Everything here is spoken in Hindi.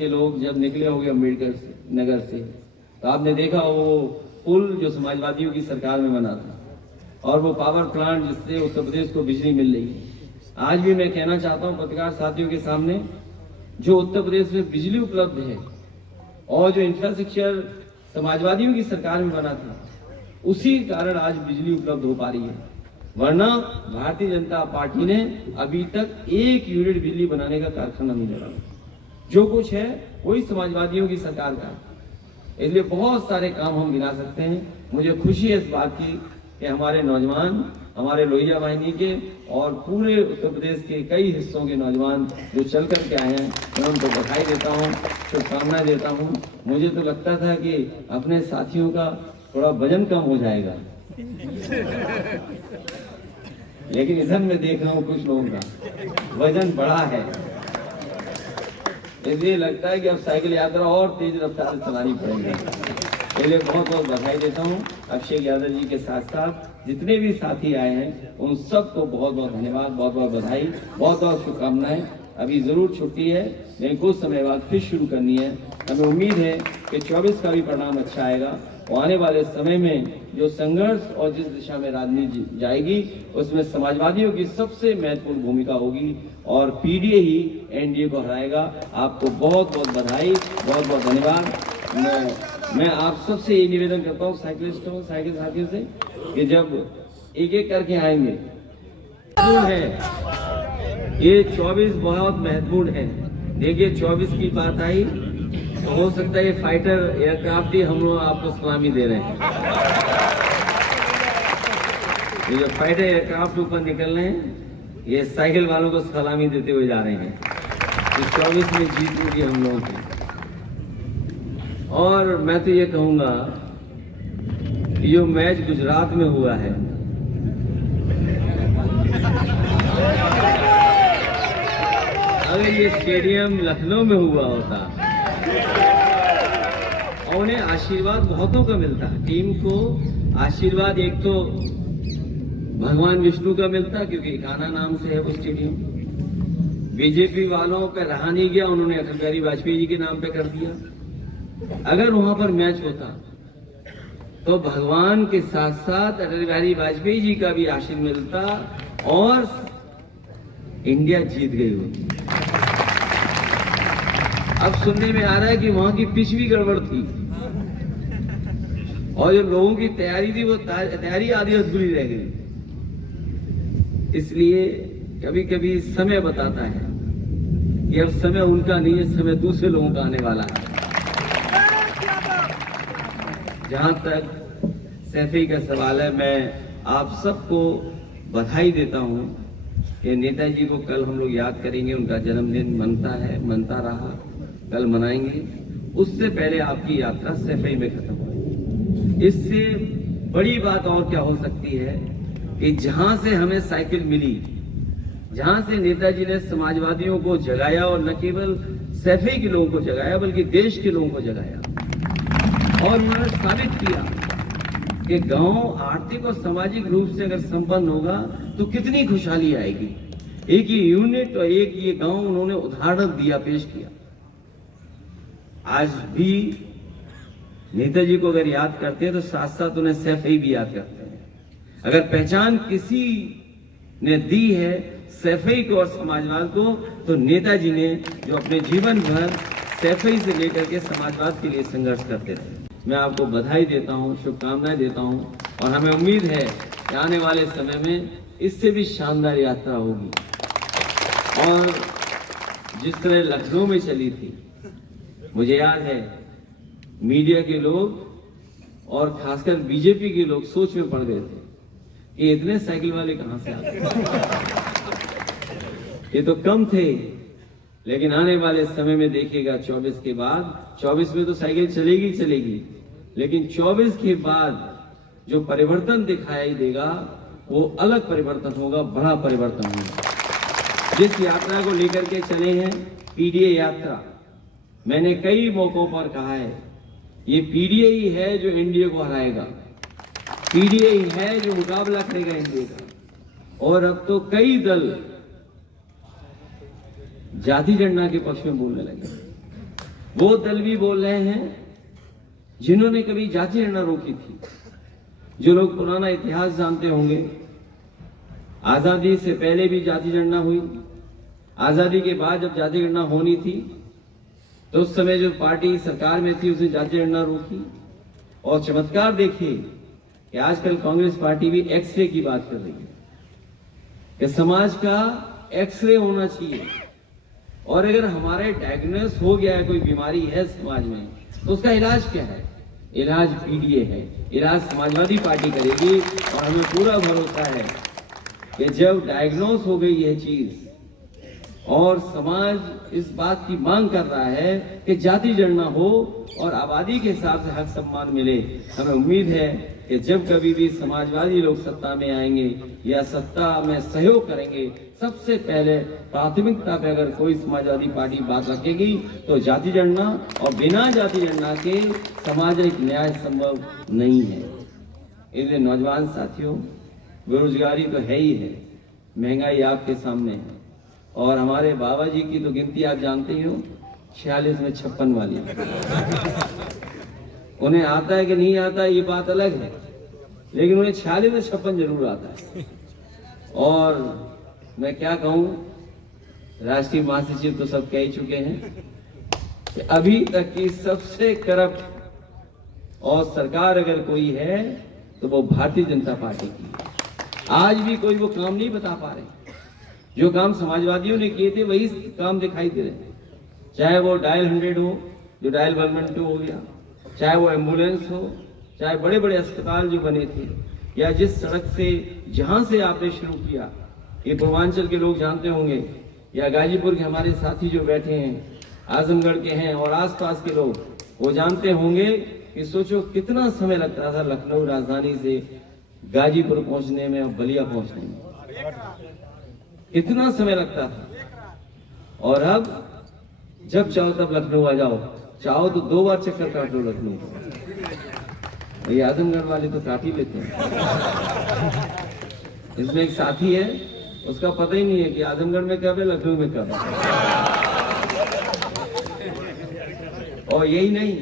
के लोग जब निकले होंगे अम्बेडकर नगर से, तो आपने देखा वो पुल जो समाजवादियों की सरकार में बना था और वो पावर प्लांट जिससे उत्तर प्रदेश को बिजली मिल रही है। आज भी मैं कहना चाहता हूं पत्रकार साथियों के सामने, जो उत्तर प्रदेश में बिजली उपलब्ध है और जो इंफ्रास्ट्रक्चर समाजवादियों की सरकार में बना था, उसी कारण आज बिजली उपलब्ध हो पा रही है। वरना भारतीय जनता पार्टी ने अभी तक 1 यूनिट बिजली बनाने का कारखाना नहीं लगाया। जो कुछ है वही समाजवादियों की सरकार का। इसलिए बहुत सारे काम हम गिना सकते हैं। मुझे खुशी है इस बात की कि हमारे नौजवान, हमारे लोहिया वाहिनी के और पूरे उत्तर प्रदेश के कई हिस्सों के नौजवान जो चल कर के आए हैं, मैं उनको बधाई देता हूँ, शुभकामनाएं देता हूँ। मुझे तो लगता था कि अपने साथियों का थोड़ा वजन कम हो जाएगा, लेकिन इधर मैं देख रहा हूँ कुछ लोगों का वजन बड़ा है। इसलिए लगता है कि अब साइकिल यात्रा और तेज रफ्तार से चलानी पड़ेगी। इसलिए बहुत बहुत बधाई देता हूँ अभिषेक यादव जी के साथ साथ जितने भी साथी आए हैं, उन सबको बहुत बहुत धन्यवाद, बहुत बहुत बधाई, बहुत बहुत शुभकामनाएं। अभी जरूर छुट्टी है, लेकिन कुछ समय बाद फिर शुरू करनी है। हमें उम्मीद है कि 24 का भी परिणाम अच्छा आएगा और आने वाले समय में जो संघर्ष और जिस दिशा में राजनीति जाएगी, उसमें समाजवादियों की सबसे महत्वपूर्ण भूमिका होगी और पीडीए ही एनडीए को हराएगा। आपको बहुत बहुत बधाई, बहुत बहुत धन्यवाद। मैं आप सबसे ये निवेदन करता हूँ साइकिलिस्टों, साइकिल साथियों से, कि जब एक एक करके आएंगे है, ये 24 बहुत महत्वपूर्ण है। देखिए 24 की बात आई तो हो सकता है ये फाइटर एयरक्राफ्ट ही हम लोग आपको सलामी दे रहे हैं। ये जो फाइटर एयरक्राफ्ट ऊपर निकल रहे हैं, ये साइकिल वालों को सलामी देते हुए जा रहे हैं। तो 24 में जीत होगी हम लोगों की। और मैं तो ये कहूंगा ये मैच गुजरात में हुआ है, अगर ये स्टेडियम लखनऊ में हुआ होता और उन्हें आशीर्वाद बहुतों का मिलता, टीम को आशीर्वाद एक तो भगवान विष्णु का मिलता क्योंकि कान्हा नाम से है वो स्टेडियम। बीजेपी वालों पे रहा नहीं गया, उन्होंने अटल बिहारी वाजपेयी जी के नाम पे कर दिया। अगर वहां पर मैच होता तो भगवान के साथ साथ अटल बिहारी वाजपेयी जी का भी आशीर्वाद मिलता और इंडिया जीत गई होती। अब सुनने में आ रहा है कि वहां की पिच भी गड़बड़ थी और जो लोगों की तैयारी थी वो तैयारी आधी अधूरी रह गई। इसलिए कभी कभी समय बताता है कि अब समय उनका नहीं है, समय दूसरे लोगों का आने वाला है। जहां तक सैफी का सवाल है, मैं आप सबको बधाई देता हूं कि नेताजी को कल हम लोग याद करेंगे। उनका जन्मदिन मनता है, मनता रहा, कल मनाएंगे। उससे पहले आपकी यात्रा सैफई में खत्म हो। इससे बड़ी बात और क्या हो सकती है कि जहां से हमें साइकिल मिली, जहां से नेताजी ने समाजवादियों को जगाया और न केवल सैफई के लोगों को जगाया बल्कि देश के लोगों को जगाया और उन्होंने साबित किया कि गांव आर्थिक और सामाजिक रूप से अगर संपन्न होगा तो कितनी खुशहाली आएगी। एक ही यूनिट और एक ये गांव उन्होंने उदाहरण दिया, पेश किया। आज भी नेताजी को अगर याद करते हैं तो साथ साथ उन्हें सैफई भी याद करते हैं। अगर पहचान किसी ने दी है सैफई को और समाजवाद को, तो नेताजी ने, जो अपने जीवन भर सैफई से लेकर के समाजवाद के लिए संघर्ष करते थे। मैं आपको बधाई देता हूं, शुभकामनाएं देता हूं और हमें उम्मीद है कि आने वाले समय में इससे भी शानदार यात्रा होगी। और जिस तरह लखनऊ में चली थी, मुझे याद है मीडिया के लोग और खासकर बीजेपी के लोग सोच में पड़ गए थे कि इतने साइकिल वाले कहां से आते, ये तो कम थे। लेकिन आने वाले समय में देखिएगा 24 के बाद, 24 में तो साइकिल चलेगी चलेगी, लेकिन 24 के बाद जो परिवर्तन दिखाई देगा वो अलग परिवर्तन होगा, बड़ा परिवर्तन होगा। जिस यात्रा को लेकर के चले हैं, पीडीए यात्रा, मैंने कई मौकों पर कहा है ये पीडीए ही है जो एनडीए को हराएगा, पीडीए ही है जो मुकाबला करेगा एनडीए का। और अब तो कई दल जाति गणना के पक्ष में बोलने लगे। वो दल भी बोल रहे हैं जिन्होंने कभी जाति गणना रोकी थी। जो लोग पुराना इतिहास जानते होंगे, आजादी से पहले भी जाति गणना हुई, आजादी के बाद जब जाति गणना होनी थी तो उस समय जो पार्टी सरकार में थी उसने जाति गणना रोकी। और चमत्कार देखिए कि आजकल कांग्रेस पार्टी भी एक्सरे की बात कर रही है कि समाज का एक्सरे होना चाहिए, और अगर हमारे डायग्नोस हो गया है, कोई बीमारी है समाज में, तो उसका इलाज क्या है? इलाज पीडीए है, इलाज समाजवादी पार्टी करेगी। और हमें पूरा भरोसा है कि जब डायग्नोस हो गई यह चीज और समाज इस बात की मांग कर रहा है कि जाति गणना हो और आबादी के हिसाब से हक सम्मान मिले, हमें उम्मीद है कि जब कभी भी समाजवादी लोग सत्ता में आएंगे या सत्ता में सहयोग करेंगे, सबसे पहले प्राथमिकता पे अगर कोई समाजवादी पार्टी बात रखेगी तो जाति गणना, और बिना जाति गणना के सामाजिक न्याय संभव नहीं है। इसलिए नौजवान साथियों, बेरोजगारी तो है ही है, महंगाई आपके सामने है, और हमारे बाबा जी की तो गिनती आप जानते ही हो, 46 में 56 वाली। उन्हें आता है कि नहीं आता ये बात अलग है, लेकिन उन्हें 46 में 56 जरूर आता है। और मैं क्या कहूं, राष्ट्रीय महासचिव तो सब कह ही चुके हैं कि अभी तक की सबसे करप्ट और सरकार अगर कोई है तो वो भारतीय जनता पार्टी की है। आज भी कोई वो काम नहीं बता पा रहे। जो काम समाजवादियों ने किए थे वही काम दिखाई दे रहे हैं, चाहे वो डायल 100 हो, जो डायल 112 हो गया, चाहे वो एम्बुलेंस हो, चाहे बड़े बड़े अस्पताल जो बने थे, या जिस सड़क से जहां से आपने शुरू किया, ये पूर्वांचल के लोग जानते होंगे, या गाजीपुर के हमारे साथी जो बैठे हैं, आजमगढ़ के हैं और आसपास के लोग, वो जानते होंगे कि सोचो कितना समय लगता था लखनऊ राजधानी से गाजीपुर पहुंचने में और बलिया पहुंचने में, कितना समय लगता था। और अब जब चाहो तब लखनऊ आ जाओ, चाहो तो 2 बार चक्कर काट लो लखनऊ। ये आजमगढ़ वाले तो काट ही लेते हैं। इसमें एक साथी है, उसका पता ही नहीं है कि आजमगढ़ में कब है, लखनऊ में कब है। और यही नहीं,